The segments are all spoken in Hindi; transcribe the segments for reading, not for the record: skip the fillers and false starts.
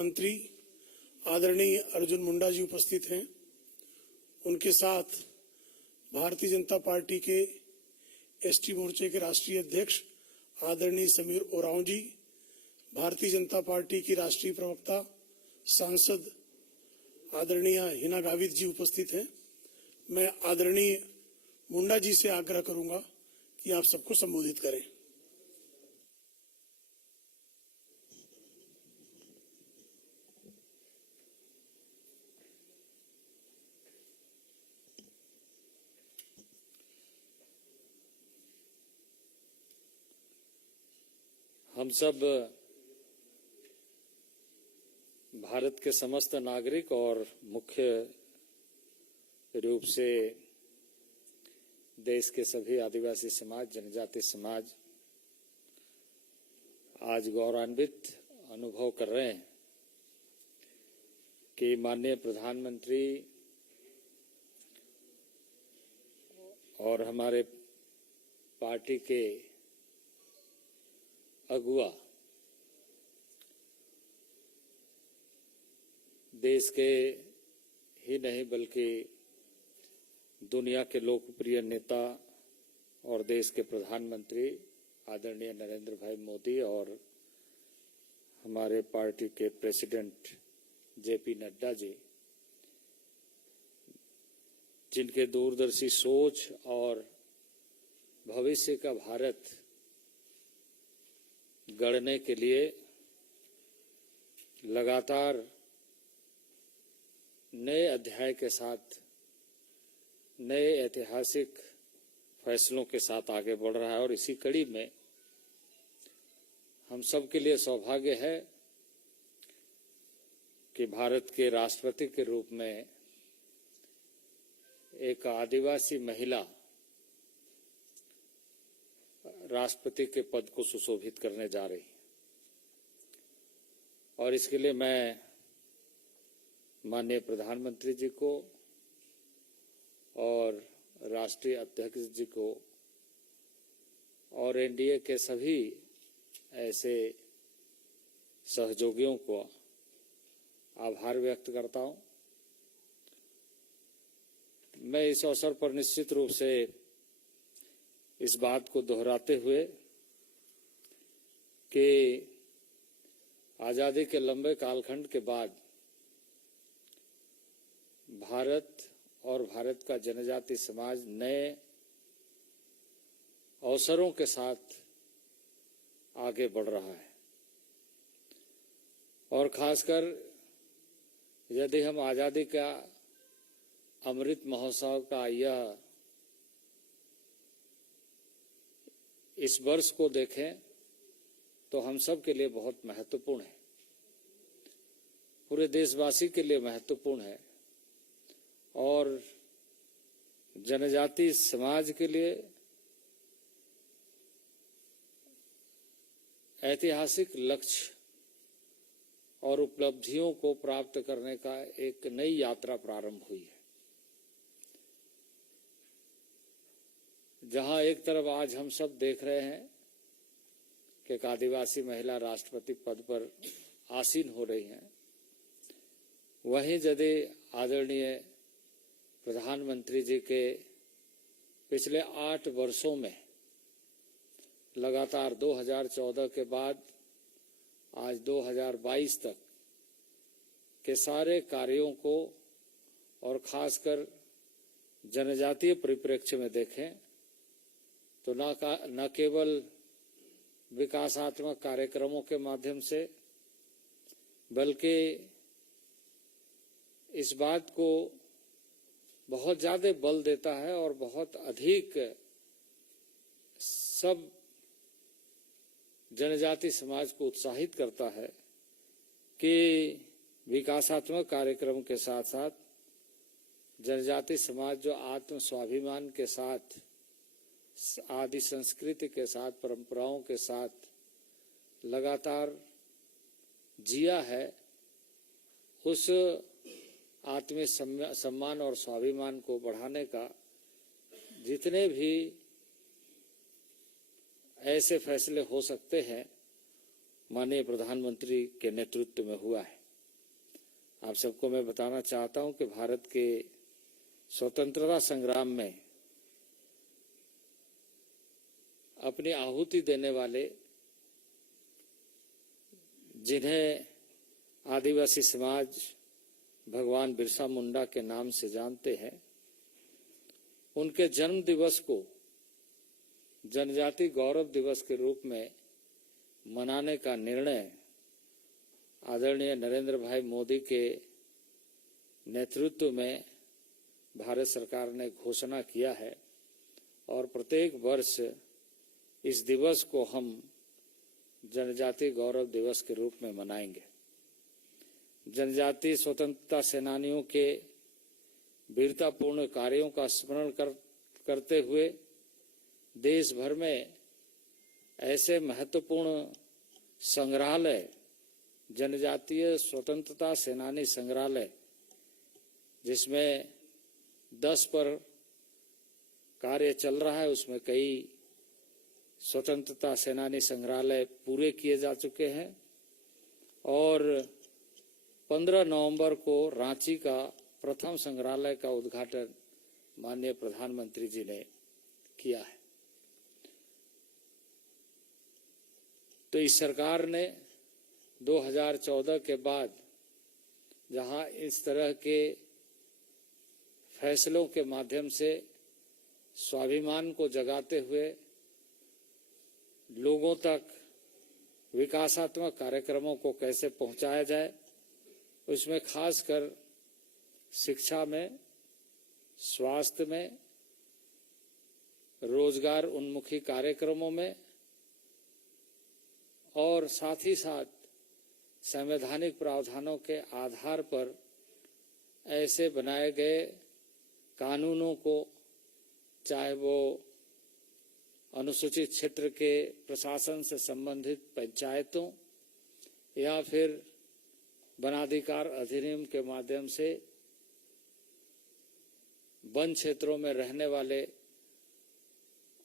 मंत्री आदरणीय अर्जुन मुंडा जी उपस्थित हैं। उनके साथ भारतीय जनता पार्टी के एसटी मोर्चे के राष्ट्रीय अध्यक्ष आदरणीय समीर ओरांव जी, भारतीय जनता पार्टी की राष्ट्रीय प्रवक्ता सांसद आदरणीय हिना गावित जी उपस्थित हैं। मैं आदरणीय मुंडा जी से आग्रह करूंगा कि आप सबको संबोधित करें। हम सब भारत के समस्त नागरिक और मुख्य रूप से देश के सभी आदिवासी समाज, जनजाति समाज आज गौरवान्वित अनुभव कर रहे हैं कि माननीय प्रधानमंत्री और हमारे पार्टी के अगुआ देश के ही नहीं बल्कि दुनिया के लोकप्रिय नेता और देश के प्रधानमंत्री आदरणीय नरेंद्र भाई मोदी और हमारे पार्टी के प्रेसिडेंट जेपी नड्डा जी, जिनके दूरदर्शी सोच और भविष्य का भारत गढ़ने के लिए लगातार नए अध्याय के साथ, नए ऐतिहासिक फैसलों के साथ आगे बढ़ रहा है। और इसी कड़ी में हम सब के लिए सौभाग्य है कि भारत के राष्ट्रपति के रूप में एक आदिवासी महिला राष्ट्रपति के पद को सुशोभित करने जा रही है। और इसके लिए मैं माननीय प्रधानमंत्री जी को और राष्ट्रीय अध्यक्ष जी को और एनडीए के सभी ऐसे सहयोगियों को आभार व्यक्त करता हूं। मैं इस अवसर पर निश्चित रूप से इस बात को दोहराते हुए कि आजादी के लंबे कालखंड के बाद भारत और भारत का जनजाति समाज नए अवसरों के साथ आगे बढ़ रहा है। और खासकर यदि हम आजादी का अमृत महोत्सव का यह इस वर्ष को देखें तो हम सब के लिए बहुत महत्वपूर्ण है, पूरे देशवासी के लिए महत्वपूर्ण है और जनजाति समाज के लिए ऐतिहासिक लक्ष्य और उपलब्धियों को प्राप्त करने का एक नई यात्रा प्रारंभ हुई है। जहां एक तरफ आज हम सब देख रहे हैं कि एक आदिवासी महिला राष्ट्रपति पद पर आसीन हो रही हैं, वहीं यदि आदरणीय प्रधानमंत्री जी के पिछले 8 वर्षों में लगातार 2014 के बाद आज 2022 तक के सारे कार्यों को और खासकर जनजातीय परिप्रेक्ष्य में देखें तो न केवल विकासात्मक कार्यक्रमों के माध्यम से बल्कि इस बात को बहुत ज्यादा बल देता है और बहुत अधिक सब जनजाति समाज को उत्साहित करता है कि विकासात्मक कार्यक्रम के साथ साथ जनजाति समाज जो आत्म स्वाभिमान के साथ, आदि संस्कृति के साथ, परंपराओं के साथ लगातार जिया है, उस आत्म सम्मान और स्वाभिमान को बढ़ाने का जितने भी ऐसे फैसले हो सकते हैं माननीय प्रधानमंत्री के नेतृत्व में हुआ है। आप सबको मैं बताना चाहता हूं कि भारत के स्वतंत्रता संग्राम में अपनी आहुति देने वाले, जिन्हें आदिवासी समाज भगवान बिरसा मुंडा के नाम से जानते हैं, उनके जन्म दिवस को जनजाति गौरव दिवस के रूप में मनाने का निर्णय आदरणीय नरेंद्र भाई मोदी के नेतृत्व में भारत सरकार ने घोषणा किया है और प्रत्येक वर्ष इस दिवस को हम जनजाति गौरव दिवस के रूप में मनाएंगे। जनजातीय स्वतंत्रता सेनानियों के वीरतापूर्ण कार्यों का स्मरण करते हुए देश भर में ऐसे महत्वपूर्ण संग्रहालय, जनजातीय स्वतंत्रता सेनानी संग्रहालय, जिसमें 10 पर कार्य चल रहा है, उसमें कई स्वतंत्रता सेनानी संग्रहालय पूरे किए जा चुके हैं और 15 नवंबर को रांची का प्रथम संग्रहालय का उद्घाटन माननीय प्रधानमंत्री जी ने किया है। तो इस सरकार ने 2014 के बाद जहां इस तरह के फैसलों के माध्यम से स्वाभिमान को जगाते हुए लोगों तक विकासात्मक कार्यक्रमों को कैसे पहुंचाया जाए, उसमें खासकर शिक्षा में, स्वास्थ्य में, रोजगार उन्मुखी कार्यक्रमों में और साथ ही साथ संवैधानिक प्रावधानों के आधार पर ऐसे बनाए गए कानूनों को, चाहे वो अनुसूचित क्षेत्र के प्रशासन से संबंधित पंचायतों या फिर वनाधिकार अधिनियम के माध्यम से वन क्षेत्रों में रहने वाले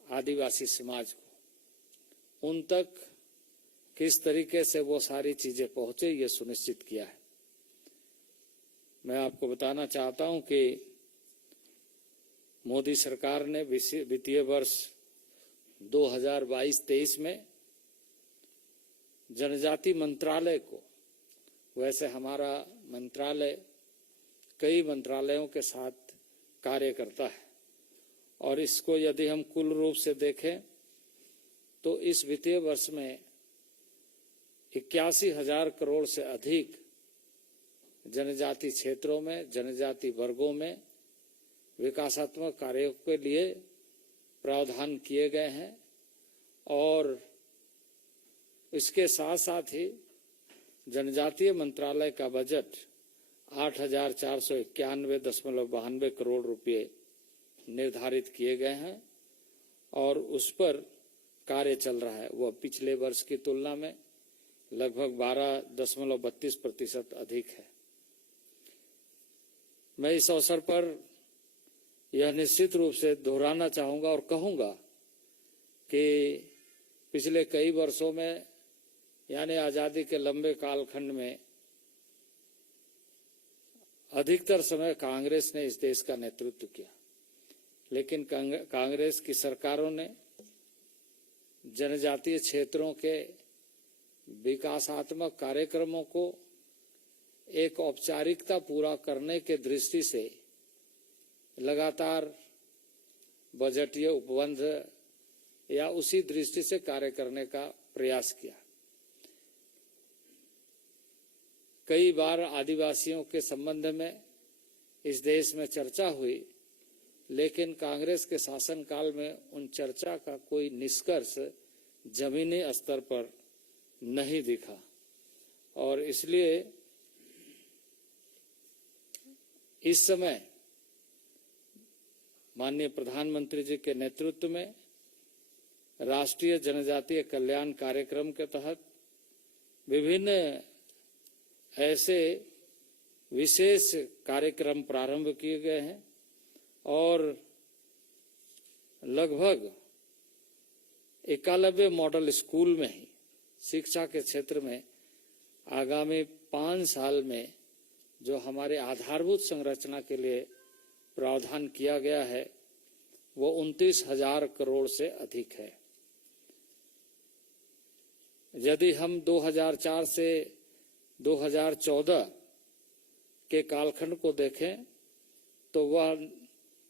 आदिवासी समाज को, उन तक किस तरीके से वो सारी चीजें पहुंचे, ये सुनिश्चित किया है। मैं आपको बताना चाहता हूं कि मोदी सरकार ने वित्तीय वर्ष 2022-23 में जनजाति मंत्रालय को, वैसे हमारा मंत्रालय कई मंत्रालयों के साथ कार्य करता है और इसको यदि हम कुल रूप से देखें तो इस वित्तीय वर्ष में 81,000 करोड़ से अधिक जनजाति क्षेत्रों में, जनजाति वर्गों में विकासात्मक कार्यों के लिए प्रावधान किए गए हैं और इसके साथ साथ ही जनजातीय मंत्रालय का बजट 8,491.92 करोड़ रुपए निर्धारित किए गए हैं और उस पर कार्य चल रहा है। वह पिछले वर्ष की तुलना में लगभग 12.32% अधिक है। मैं इस अवसर पर यह निश्चित रूप से दोहराना चाहूंगा और कहूंगा कि पिछले कई वर्षों में, यानी आजादी के लंबे कालखंड में, अधिकतर समय कांग्रेस ने इस देश का नेतृत्व किया, लेकिन कांग्रेस की सरकारों ने जनजातीय क्षेत्रों के विकासात्मक कार्यक्रमों को एक औपचारिकता पूरा करने के दृष्टि से लगातार बजटीय उपबंध या उसी दृष्टि से कार्य करने का प्रयास किया। कई बार आदिवासियों के संबंध में इस देश में चर्चा हुई, लेकिन कांग्रेस के शासनकाल में उन चर्चा का कोई निष्कर्ष जमीनी स्तर पर नहीं दिखा और इसलिए इस समय माननीय प्रधानमंत्री जी के नेतृत्व में राष्ट्रीय जनजातीय कल्याण कार्यक्रम के तहत विभिन्न ऐसे विशेष कार्यक्रम प्रारंभ किए गए हैं और लगभग 91 मॉडल स्कूल में ही शिक्षा के क्षेत्र में आगामी 5 साल में जो हमारे आधारभूत संरचना के लिए प्रावधान किया गया है वो 29,000 करोड़ से अधिक है। यदि हम 2004 से 2014 के कालखंड को देखें तो वह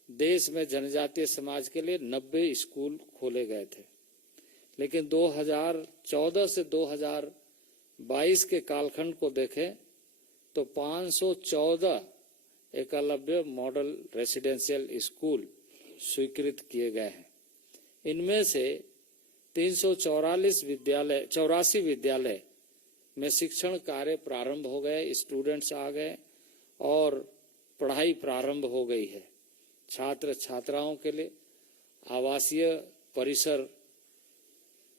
देश में जनजातीय समाज के लिए 90 स्कूल खोले गए थे, लेकिन 2014 से 2022 के कालखंड को देखें तो 514 एकलव्य मॉडल रेसिडेंशियल स्कूल स्वीकृत किए गए हैं। इनमें से 84 विद्यालय में शिक्षण कार्य प्रारंभ हो गए, स्टूडेंट्स आ गए और पढ़ाई प्रारंभ हो गई है। छात्र छात्राओं के लिए आवासीय परिसर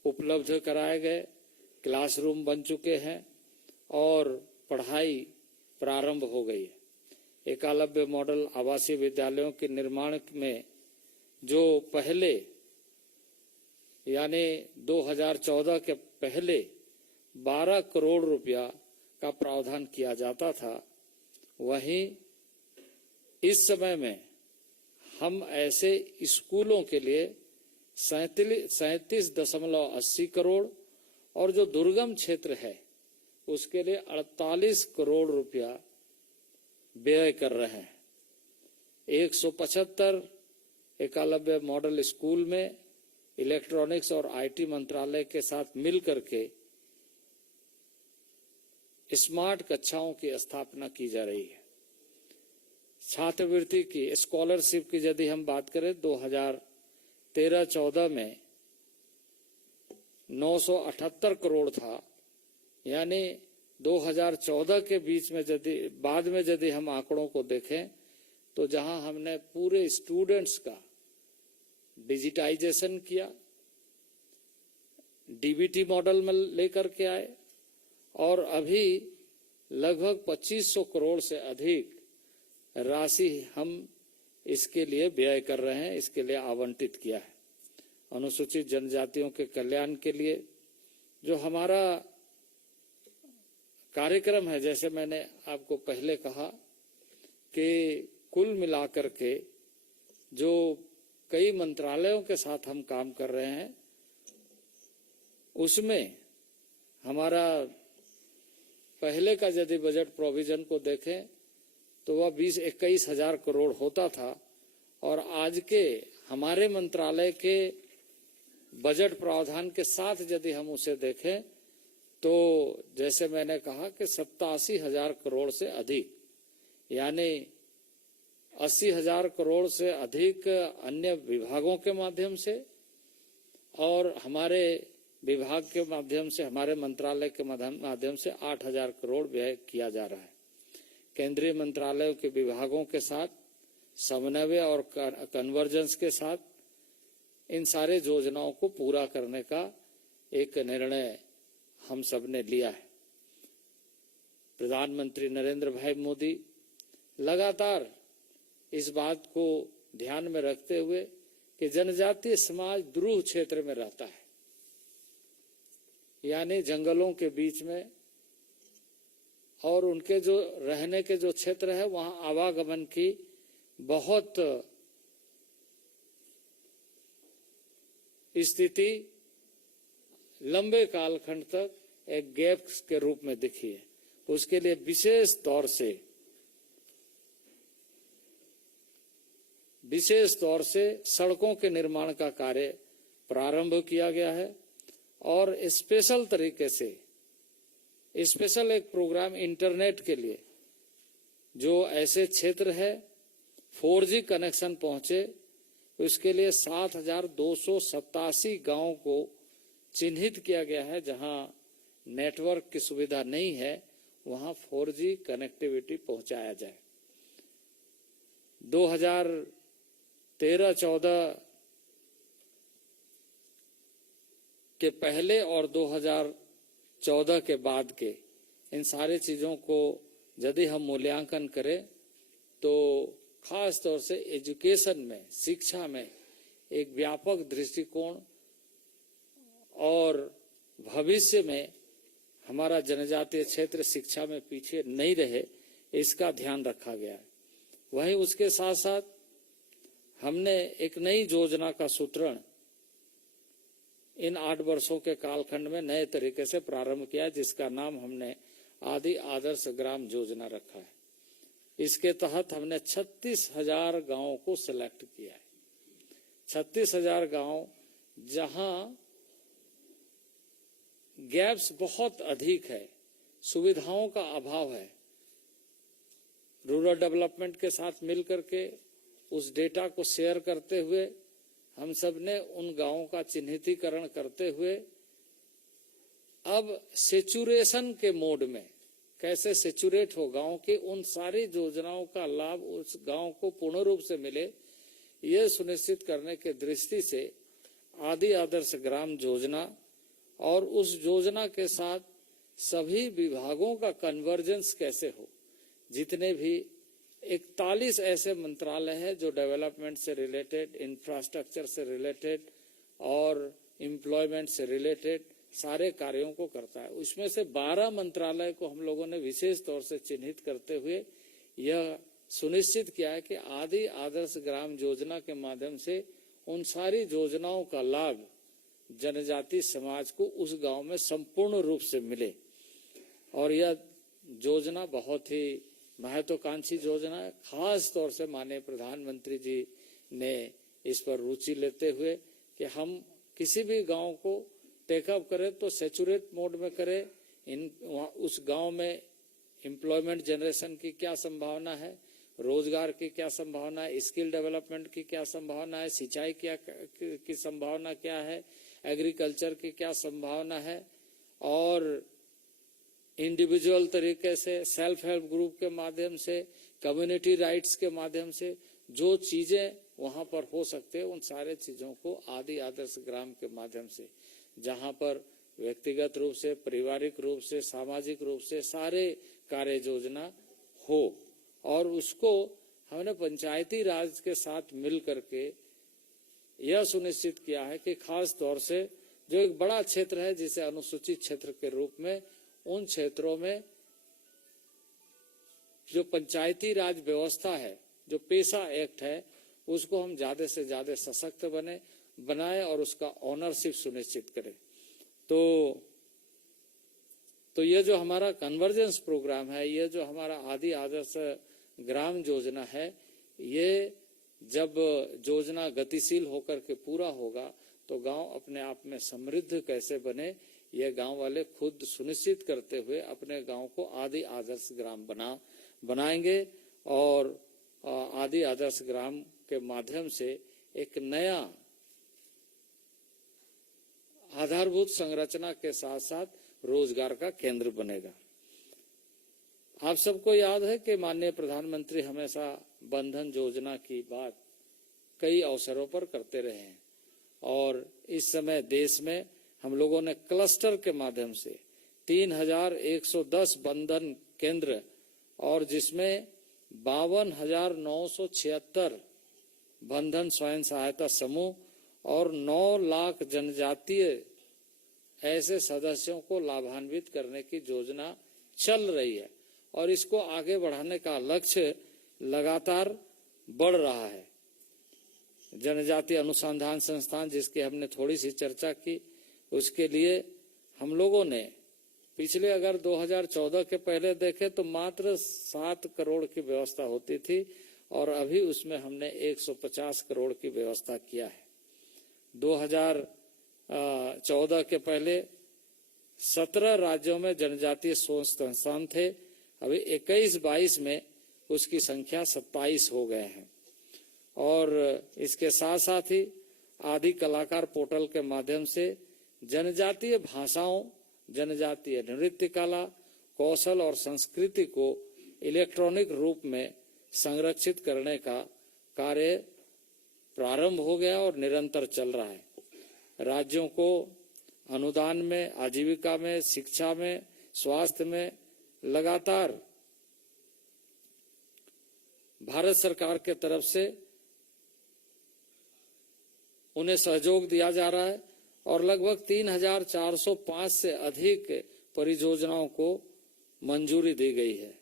उपलब्ध कराए गए, क्लासरूम बन चुके हैं और पढ़ाई प्रारंभ हो गई है। एकलव्य मॉडल आवासीय विद्यालयों के निर्माण में जो पहले यानी 2014 के पहले 12 करोड़ रुपया का प्रावधान किया जाता था, वहीं इस समय में हम ऐसे स्कूलों के लिए 37.80 करोड़ और जो दुर्गम क्षेत्र है उसके लिए 48 करोड़ रुपया व्यय कर रहे हैं। 175 एकलव्य मॉडल स्कूल में इलेक्ट्रॉनिक्स और आईटी मंत्रालय के साथ मिलकर के स्मार्ट कक्षाओं की स्थापना की जा रही है। छात्रवृत्ति की स्कॉलरशिप की यदि हम बात करें 2013-14 में 978 करोड़ था, यानी 2014 के बीच में बाद में यदि हम आंकड़ों को देखें तो जहां हमने पूरे स्टूडेंट्स का डिजिटाइजेशन किया, डीबीटी मॉडल में लेकर के आए और अभी लगभग 2500 करोड़ से अधिक राशि हम इसके लिए व्यय कर रहे हैं, इसके लिए आवंटित किया है। अनुसूचित जनजातियों के कल्याण के लिए जो हमारा कार्यक्रम है, जैसे मैंने आपको पहले कहा कि कुल मिलाकर के जो कई मंत्रालयों के साथ हम काम कर रहे हैं उसमें हमारा पहले का यदि बजट प्रोविजन को देखें तो वह 20-21 हजार करोड़ होता था और आज के हमारे मंत्रालय के बजट प्रावधान के साथ यदि हम उसे देखें तो जैसे मैंने कहा कि 87,000 करोड़ से अधिक, यानी 80,000 करोड़ से अधिक अन्य विभागों के माध्यम से और हमारे विभाग के माध्यम से, हमारे मंत्रालय के माध्यम से 8,000 करोड़ व्यय किया जा रहा है। केंद्रीय मंत्रालयों के विभागों के साथ समन्वय और कन्वर्जेंस के साथ इन सारे योजनाओं को पूरा करने का एक निर्णय हम सब ने लिया है। प्रधानमंत्री नरेंद्र भाई मोदी लगातार इस बात को ध्यान में रखते हुए कि जनजातीय समाज दुरूह क्षेत्र में रहता है, यानी जंगलों के बीच में, और उनके जो रहने के जो क्षेत्र है वहां आवागमन की बहुत स्थिति लंबे कालखंड तक एक गैप के रूप में दिखी है। उसके लिए विशेष तौर से सड़कों के निर्माण का कार्य प्रारंभ किया गया है और स्पेशल तरीके से स्पेशल एक प्रोग्राम इंटरनेट के लिए जो ऐसे क्षेत्र है 4G कनेक्शन पहुंचे, उसके लिए 7,287 गांवों को चिन्हित किया गया है जहां नेटवर्क की सुविधा नहीं है, वहां 4G कनेक्टिविटी पहुंचाया जाए। 2013-14 के पहले और 2014 के बाद के इन सारे चीजों को यदि हम मूल्यांकन करें तो खास तौर से एजुकेशन में, शिक्षा में एक व्यापक दृष्टिकोण और भविष्य में हमारा जनजातीय क्षेत्र शिक्षा में पीछे नहीं रहे, इसका ध्यान रखा गया है। वहीं उसके साथ साथ हमने एक नई योजना का सूत्रण इन 8 वर्षों के कालखंड में नए तरीके से प्रारंभ किया, जिसका नाम हमने आदि आदर्श ग्राम योजना रखा है। इसके तहत हमने 36,000 गांवों को सिलेक्ट किया है। 36,000 गांव जहां गैप्स बहुत अधिक है, सुविधाओं का अभाव है। रूरल डेवलपमेंट के साथ मिलकर के उस डेटा को शेयर करते हुए हम सब ने उन गांवों का चिन्हितीकरण करते हुए अब सेचुरेशन के मोड में कैसे सेचुरेट हो गांव के, उन सारी योजनाओं का लाभ उस गांव को पूर्ण रूप से मिले, ये सुनिश्चित करने के दृष्टि से आदि आदर्श ग्राम योजना और उस योजना के साथ सभी विभागों का कन्वर्जेंस कैसे हो। जितने भी 41 ऐसे मंत्रालय हैं जो डेवलपमेंट से रिलेटेड, इंफ्रास्ट्रक्चर से रिलेटेड और एम्प्लॉयमेंट से रिलेटेड सारे कार्यों को करता है। उसमें से 12 मंत्रालय को हम लोगों ने विशेष तौर से चिन्हित करते हुए यह सुनिश्चित किया है कि आदि आदर्श ग्राम योजना के माध्यम से उन सारी योजनाओं का लाभ जनजाति समाज को उस गांव में संपूर्ण रूप से मिले। और यह योजना बहुत ही महत्वाकांक्षी योजना है। खास तौर से माननीय प्रधानमंत्री जी ने इस पर रुचि लेते हुए कि हम किसी भी गांव को टेकअप करें तो सेचुरेट मोड में करें। उस गांव में एम्प्लॉयमेंट जनरेशन की क्या संभावना है, रोजगार की क्या संभावना है, स्किल डेवलपमेंट की क्या संभावना है, सिंचाई की संभावना क्या है, एग्रीकल्चर की क्या संभावना है, और इंडिविजुअल तरीके से सेल्फ हेल्प ग्रुप के माध्यम से, कम्युनिटी राइट्स के माध्यम से जो चीजें वहां पर हो सकते हैं, उन सारे चीजों को आदि आदर्श ग्राम के माध्यम से, जहां पर व्यक्तिगत रूप से, पारिवारिक रूप से, सामाजिक रूप से सारे कार्य योजना हो। और उसको हमने पंचायती राज के साथ मिल करके यह सुनिश्चित किया है कि खास तौर से जो एक बड़ा क्षेत्र है जिसे अनुसूचित क्षेत्र के रूप में, उन क्षेत्रों में जो पंचायती राज व्यवस्था है, जो पेशा एक्ट है, उसको हम ज्यादा से ज्यादा सशक्त बनाए और उसका ऑनरशिप सुनिश्चित करें। तो ये जो हमारा कन्वर्जेंस प्रोग्राम है, ये जो हमारा आदि आदर्श ग्राम योजना है, ये जब योजना गतिशील होकर के पूरा होगा तो गांव अपने आप में समृद्ध कैसे बने, ये गांव वाले खुद सुनिश्चित करते हुए अपने गांव को आदि आदर्श ग्राम बनाएंगे। और आदि आदर्श ग्राम के माध्यम से एक नया आधारभूत संरचना के साथ साथ रोजगार का केंद्र बनेगा। आप सबको याद है कि माननीय प्रधानमंत्री हमेशा बंधन योजना की बात कई अवसरों पर करते रहे हैं, और इस समय देश में हम लोगों ने क्लस्टर के माध्यम से 3,110 बंधन केंद्र, और जिसमें 52,976 बंधन स्वयं सहायता समूह और 9 लाख जनजातीय ऐसे सदस्यों को लाभान्वित करने की योजना चल रही है। और इसको आगे बढ़ाने का लक्ष्य लगातार बढ़ रहा है। जनजातीय अनुसंधान संस्थान, जिसकी हमने थोड़ी सी चर्चा की, उसके लिए हम लोगों ने पिछले अगर 2014 के पहले देखें तो मात्र 7 करोड़ की व्यवस्था होती थी, और अभी उसमें हमने 150 करोड़ की व्यवस्था किया है। 2014 के पहले 17 राज्यों में जनजातीय शोध संस्थान थे, अभी 21-22 में उसकी संख्या 27 हो गए हैं। और इसके साथ साथ ही आदि कलाकार पोर्टल के माध्यम से जनजातीय भाषाओं, जनजातीय नृत्य कला, कौशल और संस्कृति को इलेक्ट्रॉनिक रूप में संरक्षित करने का कार्य प्रारंभ हो गया और निरंतर चल रहा है। राज्यों को अनुदान में, आजीविका में, शिक्षा में, स्वास्थ्य में लगातार भारत सरकार के तरफ से उन्हें सहयोग दिया जा रहा है, और लगभग 3,405 से अधिक परियोजनाओं को मंजूरी दी गई है।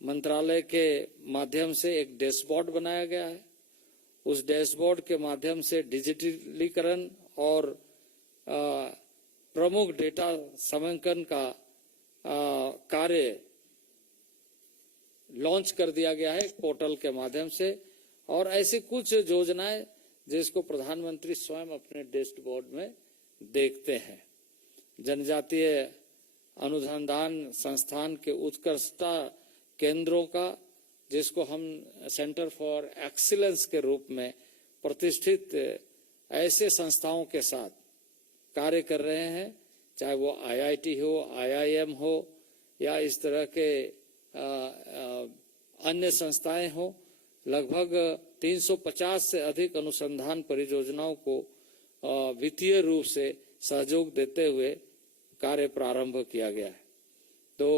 मंत्रालय के माध्यम से एक डैशबोर्ड बनाया गया है। उस डैशबोर्ड के माध्यम से डिजिटलीकरण और प्रमुख डेटा समंकन का कार्य लॉन्च कर दिया गया है पोर्टल के माध्यम से। और ऐसी कुछ योजनाएं जिसको प्रधानमंत्री स्वयं अपने डैशबोर्ड में देखते हैं। जनजातीय अनुसंधान संस्थान के उत्कृष्टता केंद्रों का, जिसको हम सेंटर फॉर एक्सीलेंस के रूप में प्रतिष्ठित ऐसे संस्थाओं के साथ कार्य कर रहे हैं, चाहे वो आईआईटी हो, आईआईएम हो या इस तरह के अन्य संस्थाएं हो। लगभग 350 से अधिक अनुसंधान परियोजनाओं को वित्तीय रूप से सहयोग देते हुए कार्य प्रारंभ किया गया है। तो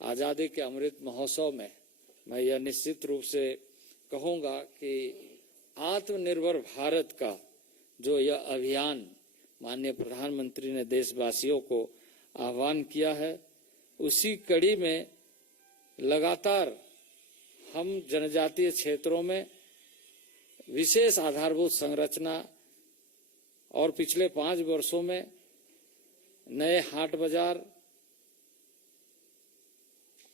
आजादी के अमृत महोत्सव में मैं यह निश्चित रूप से कहूंगा कि आत्मनिर्भर भारत का जो यह अभियान माननीय प्रधानमंत्री ने देशवासियों को आह्वान किया है, उसी कड़ी में लगातार हम जनजातीय क्षेत्रों में विशेष आधारभूत संरचना और पिछले 5 वर्षों में नए हाट बाजार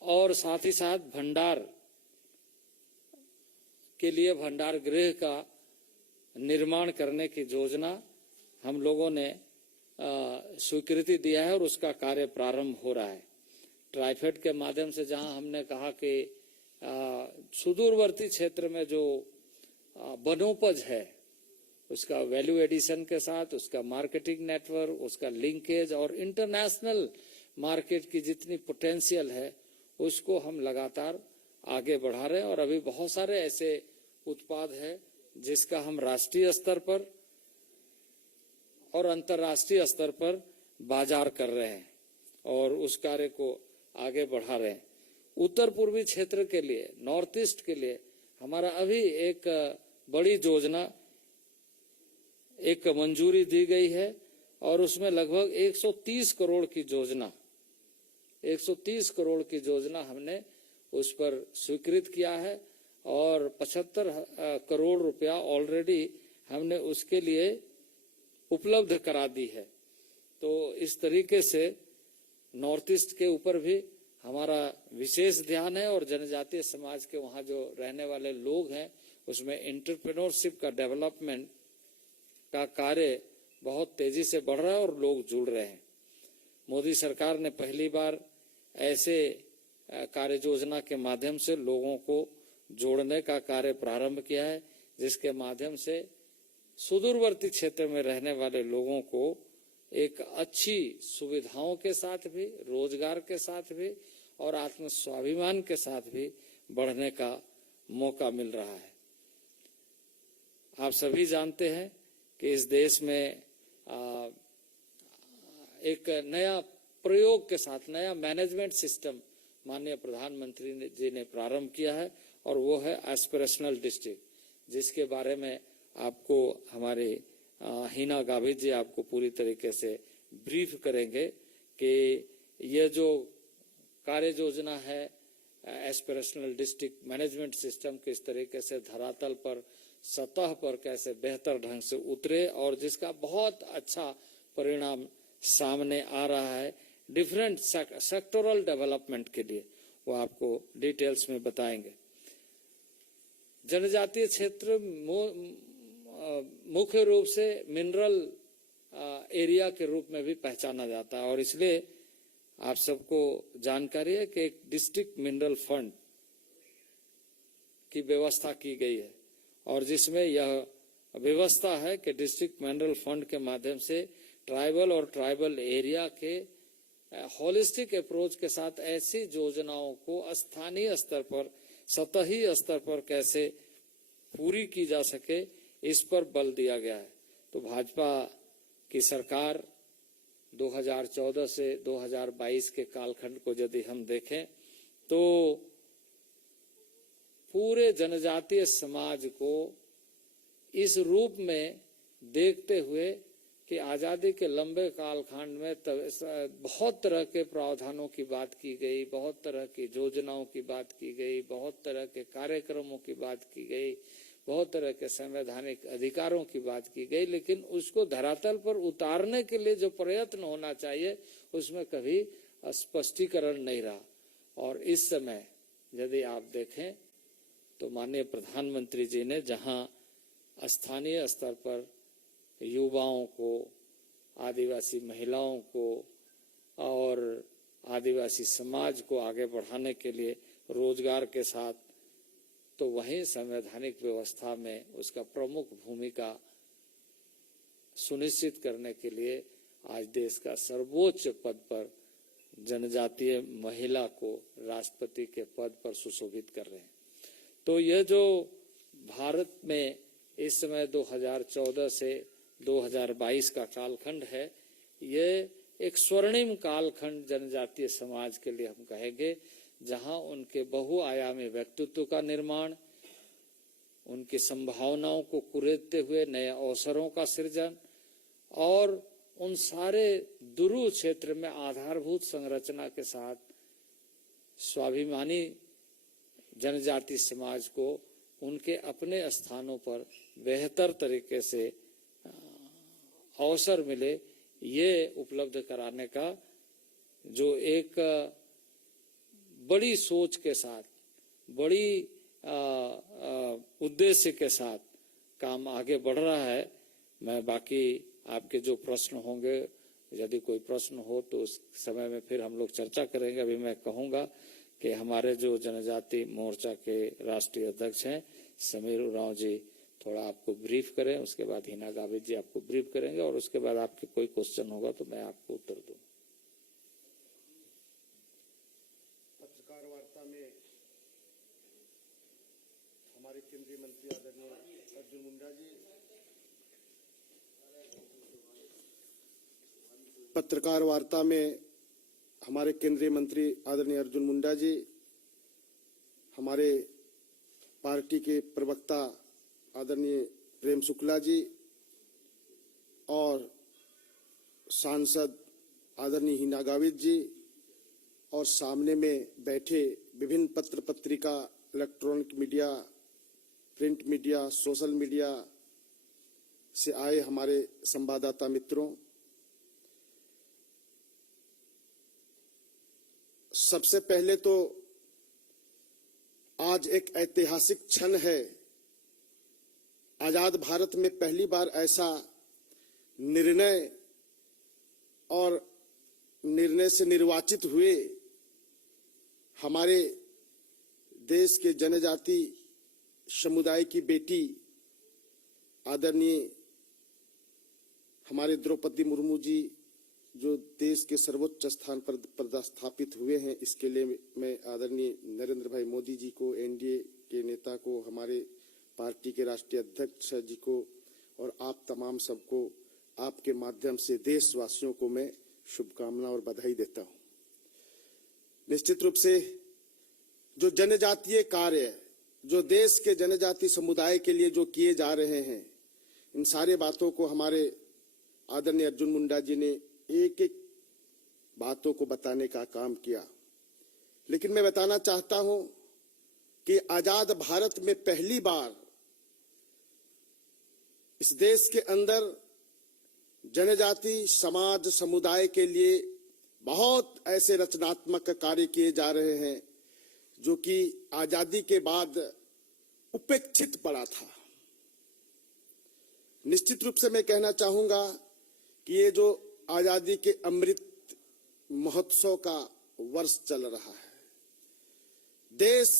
और साथ ही साथ भंडार के लिए भंडार गृह का निर्माण करने की योजना हम लोगों ने स्वीकृति दिया है और उसका कार्य प्रारंभ हो रहा है। ट्राइफेड के माध्यम से जहां हमने कहा कि सुदूरवर्ती क्षेत्र में जो वनोपज है उसका वैल्यू एडिशन के साथ उसका मार्केटिंग नेटवर्क, उसका लिंकेज और इंटरनेशनल मार्केट की जितनी पोटेंशियल है उसको हम लगातार आगे बढ़ा रहे हैं। और अभी बहुत सारे ऐसे उत्पाद है जिसका हम राष्ट्रीय स्तर पर और अंतर्राष्ट्रीय स्तर पर बाजार कर रहे हैं और उस कार्य को आगे बढ़ा रहे हैं। उत्तर पूर्वी क्षेत्र के लिए, नॉर्थ ईस्ट के लिए हमारा अभी एक बड़ी योजना एक मंजूरी दी गई है और उसमें लगभग 130 करोड़ की योजना 130 करोड़ की योजना हमने उस पर स्वीकृत किया है और 75 करोड़ रुपया ऑलरेडी हमने उसके लिए उपलब्ध करा दी है। तो इस तरीके से नॉर्थ ईस्ट के ऊपर भी हमारा विशेष ध्यान है और जनजातीय समाज के वहाँ जो रहने वाले लोग हैं उसमें एंटरप्रेन्योरशिप का डेवलपमेंट का कार्य बहुत तेजी से बढ़ रहा है और लोग जुड़ रहे हैं। मोदी सरकार ने पहली बार ऐसे कार्य योजना के माध्यम से लोगों को जोड़ने का कार्य प्रारंभ किया है, जिसके माध्यम से सुदूरवर्ती क्षेत्र में रहने वाले लोगों को एक अच्छी सुविधाओं के साथ भी, रोजगार के साथ भी और आत्म स्वाभिमान के साथ भी बढ़ने का मौका मिल रहा है। आप सभी जानते हैं कि इस देश में एक नया प्रयोग के साथ नया मैनेजमेंट सिस्टम माननीय प्रधानमंत्री जी ने प्रारंभ किया है और वो है एस्पिरेशनल डिस्ट्रिक्ट, जिसके बारे में आपको हमारे हिना गावित जी आपको पूरी तरीके से ब्रीफ करेंगे कि यह जो कार्य योजना है एस्पिरेशनल डिस्ट्रिक्ट मैनेजमेंट सिस्टम किस तरीके से धरातल पर सतह पर कैसे बेहतर ढंग से उतरे और जिसका बहुत अच्छा परिणाम सामने आ रहा है डिफरेंट सेक्टोरल डेवलपमेंट के लिए, वो आपको डिटेल्स में बताएंगे। जनजातीय क्षेत्र मुख्य रूप से मिनरल एरिया के रूप में भी पहचाना जाता है और इसलिए आप सबको जानकारी है कि एक डिस्ट्रिक्ट मिनरल फंड की व्यवस्था की गई है और जिसमें यह व्यवस्था है कि डिस्ट्रिक्ट मिनरल फंड के माध्यम से ट्राइबल और ट्राइबल एरिया के होलिस्टिक अप्रोच के साथ ऐसी योजनाओं को स्थानीय स्तर पर, सतही स्तर पर कैसे पूरी की जा सके, इस पर बल दिया गया है। तो भाजपा की सरकार 2014 से 2022 के कालखंड को यदि हम देखें तो पूरे जनजातीय समाज को इस रूप में देखते हुए कि आज़ादी के लंबे कालखंड में बहुत तरह के प्रावधानों की बात की गई, बहुत तरह की योजनाओं की बात की गई, बहुत तरह के कार्यक्रमों की बात की गई, बहुत तरह के संवैधानिक अधिकारों की बात की गई, लेकिन उसको धरातल पर उतारने के लिए जो प्रयत्न होना चाहिए उसमें कभी स्पष्टीकरण नहीं रहा। और इस समय यदि आप देखें तो माननीय प्रधानमंत्री जी ने जहां स्थानीय स्तर पर युवाओं को, आदिवासी महिलाओं को और आदिवासी समाज को आगे बढ़ाने के लिए रोजगार के साथ, तो वहीं संवैधानिक व्यवस्था में उसका प्रमुख भूमिका सुनिश्चित करने के लिए आज देश का सर्वोच्च पद पर जनजातीय महिला को राष्ट्रपति के पद पर सुशोभित कर रहे हैं। तो यह जो भारत में इस समय 2014 से 2022 का कालखंड है, ये एक स्वर्णिम कालखंड जनजातीय समाज के लिए हम कहेंगे, जहां उनके बहुआयामी व्यक्तित्व का निर्माण, उनकी संभावनाओं को कुरेदते हुए नए अवसरों का सृजन और उन सारे दुरूह क्षेत्र में आधारभूत संरचना के साथ स्वाभिमानी जनजाति समाज को उनके अपने स्थानों पर बेहतर तरीके से अवसर मिले, ये उपलब्ध कराने का जो एक बड़ी सोच के साथ, बड़ी उद्देश्य के साथ काम आगे बढ़ रहा है। मैं बाकी आपके जो प्रश्न होंगे, यदि कोई प्रश्न हो तो उस समय में फिर हम लोग चर्चा करेंगे। अभी मैं कहूंगा कि हमारे जो जनजाति मोर्चा के राष्ट्रीय अध्यक्ष हैं समीर उरांव जी थोड़ा आपको ब्रीफ करें, उसके बाद हिना गावित जी आपको ब्रीफ करेंगे और उसके बाद आपके कोई क्वेश्चन होगा तो मैं आपको उत्तर दूं। पत्रकार वार्ता में हमारे केंद्रीय मंत्री आदरणीय अर्जुन मुंडा जी, पत्रकार वार्ता में हमारे केंद्रीय मंत्री आदरणीय अर्जुन मुंडा जी, हमारे पार्टी के प्रवक्ता आदरणीय प्रेम शुक्ला जी और सांसद आदरणीय हिना गावित जी और सामने में बैठे विभिन्न पत्र पत्रिका, electronic media, print media, social media से आए हमारे संवाददाता मित्रों, सबसे पहले तो आज एक ऐतिहासिक क्षण है। आजाद भारत में पहली बार ऐसा निर्णय और निर्णय से निर्वाचित हुए हमारे देश के जनजाति समुदाय की बेटी आदरणीय हमारे द्रौपदी मुर्मू जी, जो देश के सर्वोच्च स्थान पर पदस्थापित हुए हैं। इसके लिए मैं आदरणीय नरेंद्र भाई मोदी जी को, एनडीए के नेता को, हमारे पार्टी के राष्ट्रीय अध्यक्ष जी को और आप तमाम सबको आपके माध्यम से देशवासियों को मैं शुभकामना और बधाई देता हूं। निश्चित रूप से जो जनजातीय कार्य, जो देश के जनजाति समुदाय के लिए जो किए जा रहे हैं, इन सारे बातों को हमारे आदरणीय अर्जुन मुंडा जी ने एक एक बातों को बताने का काम किया। लेकिन मैं बताना चाहता हूं कि आजाद भारत में पहली बार इस देश के अंदर जनजाति समाज समुदाय के लिए बहुत ऐसे रचनात्मक कार्य किए जा रहे हैं जो कि आजादी के बाद उपेक्षित पड़ा था। निश्चित रूप से मैं कहना चाहूंगा कि ये जो आजादी के अमृत महोत्सव का वर्ष चल रहा है, देश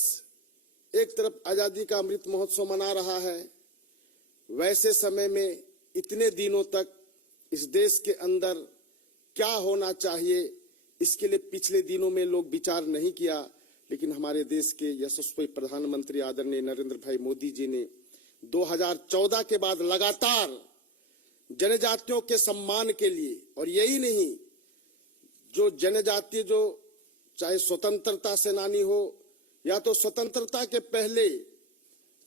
एक तरफ आजादी का अमृत महोत्सव मना रहा है, वैसे समय में इतने दिनों तक इस देश के अंदर क्या होना चाहिए, इसके लिए पिछले दिनों में लोग विचार नहीं किया। लेकिन हमारे देश के यशस्वी प्रधानमंत्री आदरणीय नरेंद्र भाई मोदी जी ने 2014 के बाद लगातार जनजातियों के सम्मान के लिए, और यही नहीं, जो जनजाति जो चाहे स्वतंत्रता सेनानी हो या तो स्वतंत्रता के पहले,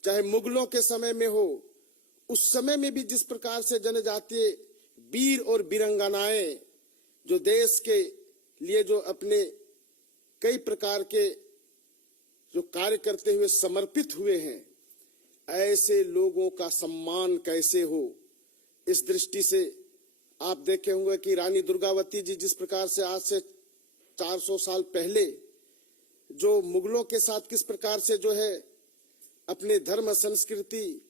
चाहे मुगलों के समय में हो, उस समय में भी जिस प्रकार से जनजातीय वीर और वीरांगनाएं जो देश के लिए जो अपने कई प्रकार के जो कार्य करते हुए समर्पित हुए हैं, ऐसे लोगों का सम्मान कैसे हो। इस दृष्टि से आप देखे होंगे कि रानी दुर्गावती जी जिस प्रकार से आज से 400 साल पहले जो मुगलों के साथ किस प्रकार से जो है अपने धर्म संस्कृति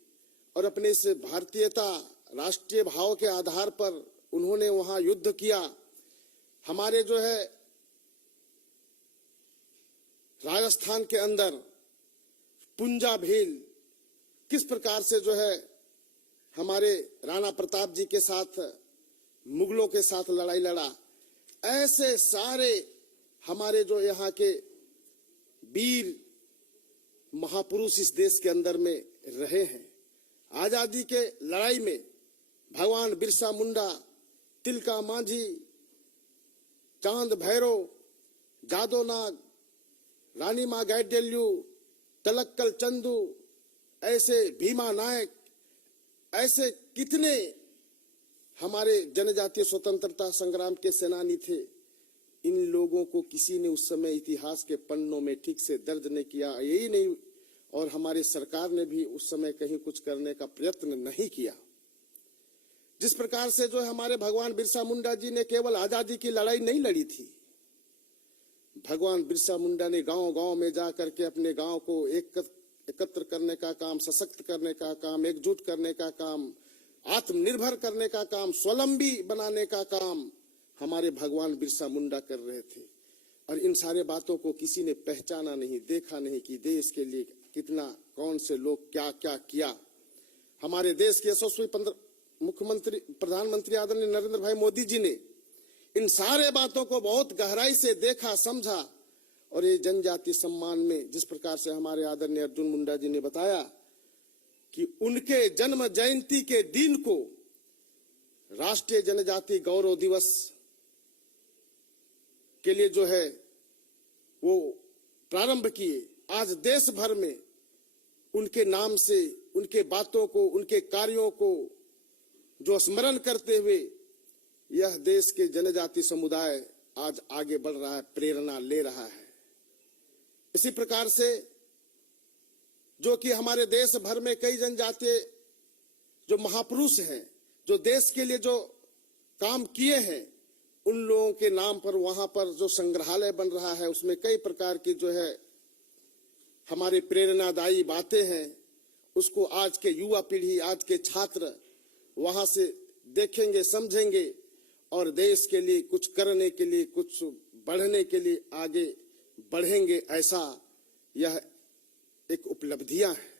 और अपने से भारतीयता राष्ट्रीय भाव के आधार पर उन्होंने वहां युद्ध किया। हमारे जो है राजस्थान के अंदर पुंजा भील किस प्रकार से जो है हमारे राणा प्रताप जी के साथ मुगलों के साथ लड़ाई लड़ा। ऐसे सारे हमारे जो यहाँ के वीर महापुरुष इस देश के अंदर में रहे हैं। आजादी के लड़ाई में भगवान बिरसा मुंडा, तिलका मांझी, चांद भैरव, जादो नाग, रानी मां गाइडेल्यू, तलक्कल चंदू, ऐसे भीमा नायक, ऐसे कितने हमारे जनजातीय स्वतंत्रता संग्राम के सेनानी थे। इन लोगों को किसी ने उस समय इतिहास के पन्नों में ठीक से दर्ज नहीं किया। यही नहीं, और हमारी सरकार ने भी उस समय कहीं कुछ करने का प्रयत्न नहीं किया। जिस प्रकार से जो हमारे भगवान बिरसा मुंडा जी ने केवल आजादी की लड़ाई नहीं लड़ी थी, भगवान बिरसा मुंडा ने गांव-गांव में जा करके अपने गांव को एकत्र करने का काम, सशक्त करने का काम, एकजुट करने का काम, आत्मनिर्भर करने का काम, स्वावलंबी बनाने का काम हमारे भगवान बिरसा मुंडा कर रहे थे। और इन सारे बातों को किसी ने पहचाना नहीं, देखा नहीं कि देश के लिए कितना कौन से लोग क्या क्या किया। हमारे देश के यशस्वी मुख्यमंत्री प्रधानमंत्री आदरणीय नरेंद्र भाई मोदी जी ने इन सारे बातों को बहुत गहराई से देखा, समझा। और ये जनजाति सम्मान में जिस प्रकार से हमारे आदरणीय अर्जुन मुंडा जी ने बताया कि उनके जन्म जयंती के दिन को राष्ट्रीय जनजाति गौरव दिवस के लिए जो है वो प्रारंभ किए। आज देश भर में उनके नाम से, उनके बातों को, उनके कार्यों को जो स्मरण करते हुए यह देश के जनजाति समुदाय आज आगे बढ़ रहा है, प्रेरणा ले रहा है। इसी प्रकार से जो कि हमारे देश भर में कई जनजातीय जो महापुरुष हैं, जो देश के लिए जो काम किए हैं, उन लोगों के नाम पर वहां पर जो संग्रहालय बन रहा है, उसमें कई प्रकार की जो है हमारी प्रेरणादायी बातें हैं। उसको आज के युवा पीढ़ी, आज के छात्र वहां से देखेंगे, समझेंगे और देश के लिए कुछ करने के लिए, कुछ बढ़ने के लिए आगे बढ़ेंगे। ऐसा यह एक उपलब्धियां है।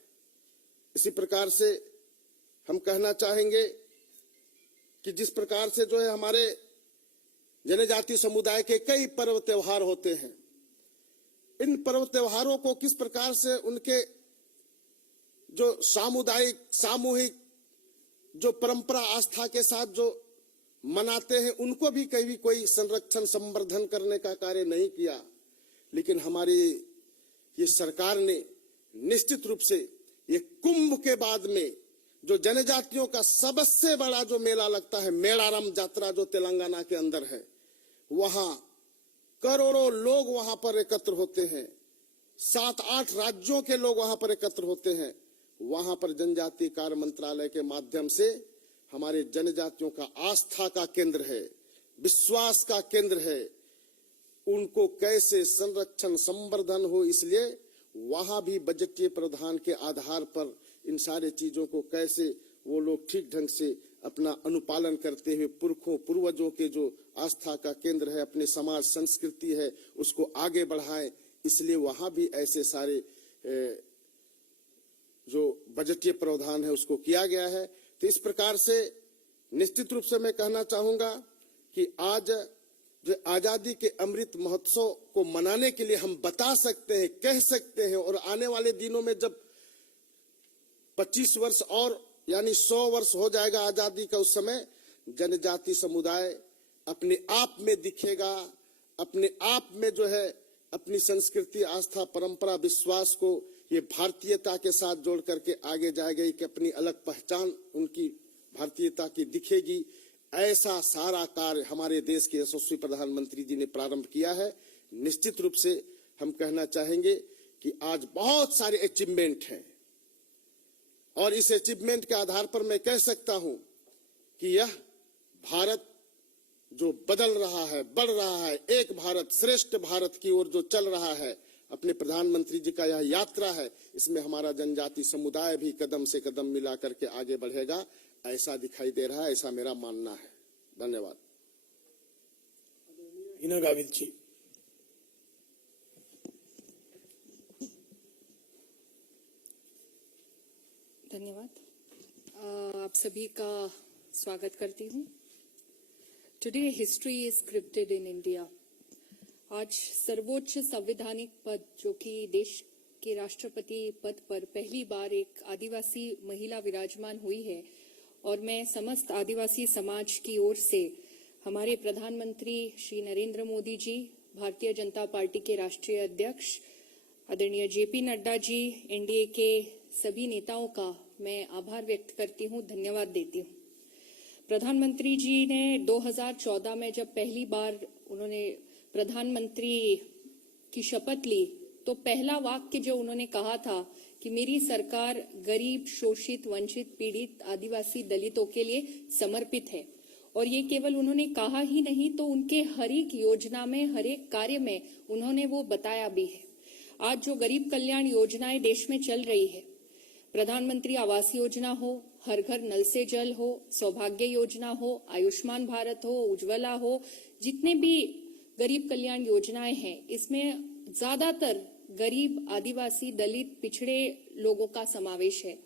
इसी प्रकार से हम कहना चाहेंगे कि जिस प्रकार से जो है हमारे जनजातीय समुदाय के कई पर्व त्योहार होते हैं, इन पर्व त्योहारों को किस प्रकार से उनके जो सामुदायिक सामूहिक जो परंपरा आस्था के साथ जो मनाते हैं, उनको भी कभी कोई संरक्षण संवर्धन करने का कार्य नहीं किया। लेकिन हमारी ये सरकार ने निश्चित रूप से ये कुंभ के बाद में जो जनजातियों का सबसे बड़ा जो मेला लगता है, मेड़ारम यात्रा जो तेलंगाना के अंदर है, वहां करोड़ों लोग वहां पर एकत्र होते हैं। 7-8 राज्यों के लोग वहां पर एकत्र होते हैं। वहां पर जनजातीय कार्य मंत्रालय के माध्यम से हमारे जनजातियों का आस्था का केंद्र है, विश्वास का केंद्र है। उनको कैसे संरक्षण संवर्धन हो, इसलिए वहां भी बजटीय प्रावधान के आधार पर इन सारे चीजों को कैसे वो लोग ठीक ढंग से अपना अनुपालन करते हुए पुरखों पूर्वजों के जो आस्था का केंद्र है, अपने समाज संस्कृति है, उसको आगे बढ़ाएं। इसलिए वहां भी ऐसे सारे जो बजटीय प्रावधान है उसको किया गया है। तो इस प्रकार से निश्चित रूप से मैं कहना चाहूंगा कि आज जो आजादी के अमृत महोत्सव को मनाने के लिए हम बता सकते हैं, कह सकते हैं, और आने वाले दिनों में जब 25 वर्ष और यानी 100 वर्ष हो जाएगा आजादी का, उस समय जनजाति समुदाय अपने आप में दिखेगा, अपने आप में जो है अपनी संस्कृति, आस्था, परंपरा, विश्वास को ये भारतीयता के साथ जोड़ करके आगे जाएगा कि अपनी अलग पहचान उनकी भारतीयता की दिखेगी। ऐसा सारा कार्य हमारे देश के यशस्वी प्रधानमंत्री जी ने प्रारंभ किया है। निश्चित रूप से हम कहना चाहेंगे कि आज बहुत सारे अचीवमेंट हैं और इस अचीवमेंट के आधार पर मैं कह सकता हूं कि यह भारत जो बदल रहा है, बढ़ रहा है, एक भारत श्रेष्ठ भारत की ओर जो चल रहा है, अपने प्रधानमंत्री जी का यह यात्रा है, इसमें हमारा जनजाति समुदाय भी कदम से कदम मिला करके आगे बढ़ेगा, ऐसा दिखाई दे रहा है, ऐसा मेरा मानना है। धन्यवाद। हिना गावित जी। धन्यवाद। आप सभी का स्वागत करती हूँ। Today history is scripted in India. आज सर्वोच्च संवैधानिक पद जो कि देश के राष्ट्रपति पद पर पहली बार एक आदिवासी महिला विराजमान हुई है और मैं समस्त आदिवासी समाज की ओर से हमारे प्रधानमंत्री श्री नरेंद्र मोदी जी, भारतीय जनता पार्टी के राष्ट्रीय अध्यक्ष आदरणीय जेपी नड्डा जी, एनडीए के सभी नेताओं का मैं आभार व्यक्त करती हूँ, धन्यवाद देती हूँ। प्रधानमंत्री जी ने 2014 में जब पहली बार उन्होंने प्रधानमंत्री की शपथ ली तो पहला वाक्य जो उन्होंने कहा था कि मेरी सरकार गरीब, शोषित, वंचित, पीड़ित, आदिवासी, दलितों के लिए समर्पित है। और ये केवल उन्होंने कहा ही नहीं तो उनके हर एक योजना में, हर एक कार्य में उन्होंने वो बताया भी है। आज जो गरीब कल्याण योजनाएं देश में चल रही है, प्रधानमंत्री आवास योजना हो, हर घर नल से जल हो, सौभाग्य योजना हो, आयुष्मान भारत हो, उज्ज्वला हो, जितने भी गरीब कल्याण योजनाएं हैं, इसमें ज्यादातर गरीब, आदिवासी, दलित, पिछड़े लोगों का समावेश है।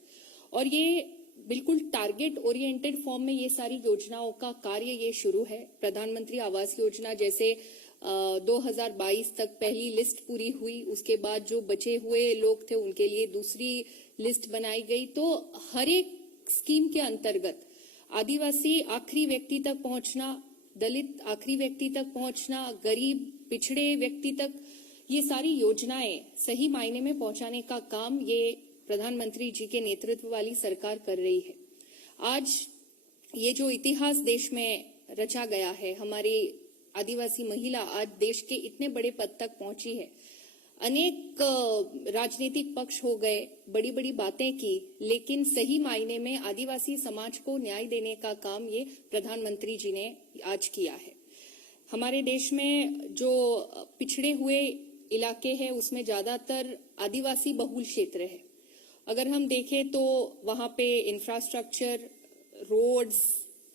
और ये बिल्कुल टारगेट ओरिएंटेड फॉर्म में ये सारी योजनाओं का कार्य ये शुरू है। प्रधानमंत्री आवास योजना जैसे 2022 तक पहली लिस्ट पूरी हुई, उसके बाद जो बचे हुए लोग थे उनके लिए दूसरी लिस्ट बनाई गई। तो हर एक स्कीम के अंतर्गत आदिवासी आखिरी व्यक्ति तक पहुंचना, दलित आखिरी व्यक्ति तक पहुंचना, गरीब, पिछड़े व्यक्ति तक ये सारी योजनाएं सही मायने में पहुंचाने का काम ये प्रधानमंत्री जी के नेतृत्व वाली सरकार कर रही है। आज ये जो इतिहास देश में रचा गया है, हमारी आदिवासी महिला आज देश के इतने बड़े पद तक पहुंची है। अनेक राजनीतिक पक्ष हो गए, बड़ी बड़ी बातें की, लेकिन सही मायने में आदिवासी समाज को न्याय देने का काम ये प्रधानमंत्री जी ने आज किया है। हमारे देश में जो पिछड़े हुए इलाके हैं उसमें ज्यादातर आदिवासी बहुल क्षेत्र है। अगर हम देखें तो वहां पे इंफ्रास्ट्रक्चर, रोड्स,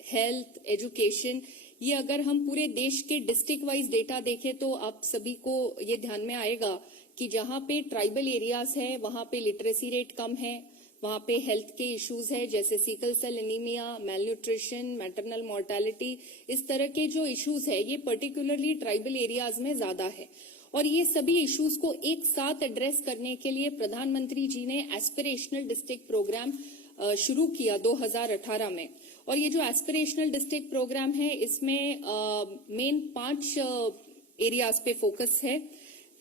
हेल्थ, एजुकेशन, ये अगर हम पूरे देश के डिस्ट्रिक्ट वाइज डेटा देखें तो आप सभी को ये ध्यान में आएगा कि जहां पे ट्राइबल एरियाज है वहां पे लिटरेसी रेट कम है, वहां पे हेल्थ के इश्यूज है जैसे sickle cell anaemia, malnutrition, maternal mortality, इस तरह के जो इश्यूज है ये पर्टिकुलरली ट्राइबल एरियाज में ज्यादा है। और ये सभी इश्यूज को एक साथ एड्रेस करने के लिए प्रधानमंत्री जी ने एस्पिरेशनल डिस्ट्रिक्ट प्रोग्राम शुरू किया 2018 में। और ये जो एस्पिरेशनल डिस्ट्रिक्ट प्रोग्राम है इसमें मेन 5 एरियाज पे फोकस है: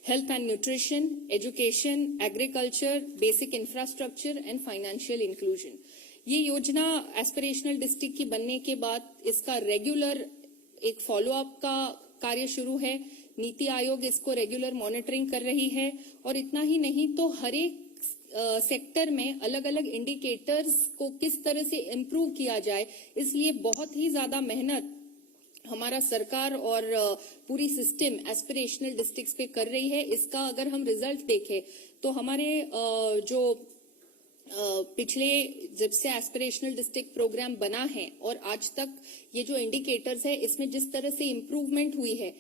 health and nutrition, education, agriculture, basic infrastructure and financial inclusion. ये योजना एस्पिरेशनल डिस्ट्रिक्ट की बनने के बाद इसका रेगुलर एक फॉलोअप का कार्य शुरू है। नीति आयोग इसको रेगुलर मॉनिटरिंग कर रही है और इतना ही नहीं तो हर एक सेक्टर में अलग अलग इंडिकेटर्स को किस तरह से इम्प्रूव किया जाए, इसलिए बहुत ही ज्यादा मेहनत हमारा सरकार और पूरी सिस्टम एस्पिरेशनल डिस्ट्रिक्ट्स पे कर रही है। इसका अगर हम रिजल्ट देखें तो हमारे जो पिछले जब से एस्पिरेशनल डिस्ट्रिक्ट प्रोग्राम बना है और आज तक ये जो इंडिकेटर्स है इसमें जिस तरह से इम्प्रूवमेंट हुई है,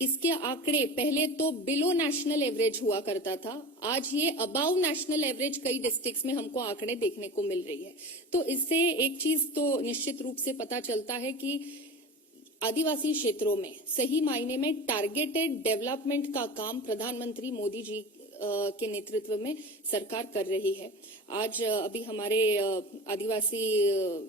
इसके आंकड़े पहले तो बिलो नेशनल एवरेज हुआ करता था, आज ये अबाव नेशनल एवरेज कई डिस्ट्रिक्ट्स में हमको आंकड़े देखने को मिल रही है। तो इससे एक चीज तो निश्चित रूप से पता चलता है कि आदिवासी क्षेत्रों में सही मायने में टारगेटेड डेवलपमेंट का काम प्रधानमंत्री मोदी जी के नेतृत्व में सरकार कर रही है। आज अभी हमारे आदिवासी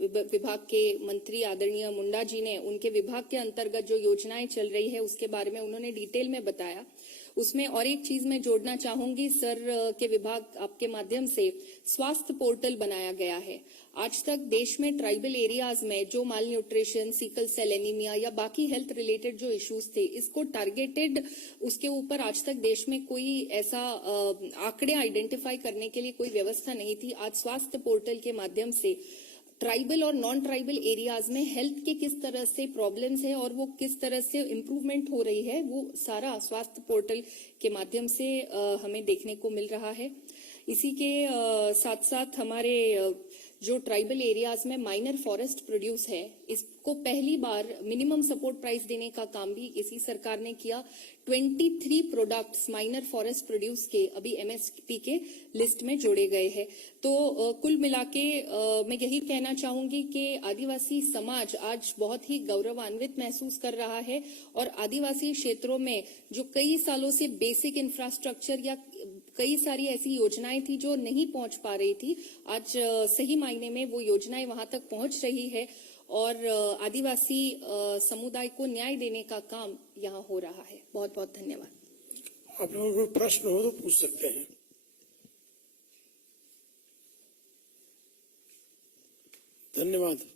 विभाग के मंत्री आदरणीय मुंडा जी ने उनके विभाग के अंतर्गत जो योजनाएं चल रही है उसके बारे में उन्होंने डिटेल में बताया। उसमें और एक चीज मैं जोड़ना चाहूंगी सर के विभाग आपके माध्यम से स्वास्थ्य पोर्टल बनाया गया है। आज तक देश में ट्राइबल एरियाज में जो माल न्यूट्रिशन, सिकल सेल एनीमिया या बाकी हेल्थ रिलेटेड जो इश्यूज थे, इसको टारगेटेड उसके ऊपर आज तक देश में कोई ऐसा आंकड़े आइडेंटिफाई करने के लिए कोई व्यवस्था नहीं थी। आज स्वास्थ्य पोर्टल के माध्यम से ट्राइबल और नॉन ट्राइबल एरियाज में हेल्थ के किस तरह से प्रॉब्लम्स है और वो किस तरह से इम्प्रूवमेंट हो रही है, वो सारा स्वास्थ्य पोर्टल के माध्यम से हमें देखने को मिल रहा है। इसी के साथ साथ हमारे जो ट्राइबल एरियाज में माइनर फॉरेस्ट प्रोड्यूस है, इसको पहली बार मिनिमम सपोर्ट प्राइस देने का काम भी इसी सरकार ने किया। 23 प्रोडक्ट्स माइनर फॉरेस्ट प्रोड्यूस के अभी एमएसपी के लिस्ट में जोड़े गए हैं। तो कुल मिलाके मैं यही कहना चाहूंगी कि आदिवासी समाज आज बहुत ही गौरवान्वित महसूस कर रहा है और आदिवासी क्षेत्रों में जो कई सालों से बेसिक इंफ्रास्ट्रक्चर या कई सारी ऐसी योजनाएं थी जो नहीं पहुंच पा रही थी, आज सही मायने में वो योजनाएं वहां तक पहुंच रही है और आदिवासी समुदाय को न्याय देने का काम यहां हो रहा है। बहुत बहुत धन्यवाद। आप लोगों को प्रश्न हो तो पूछ सकते हैं। धन्यवाद।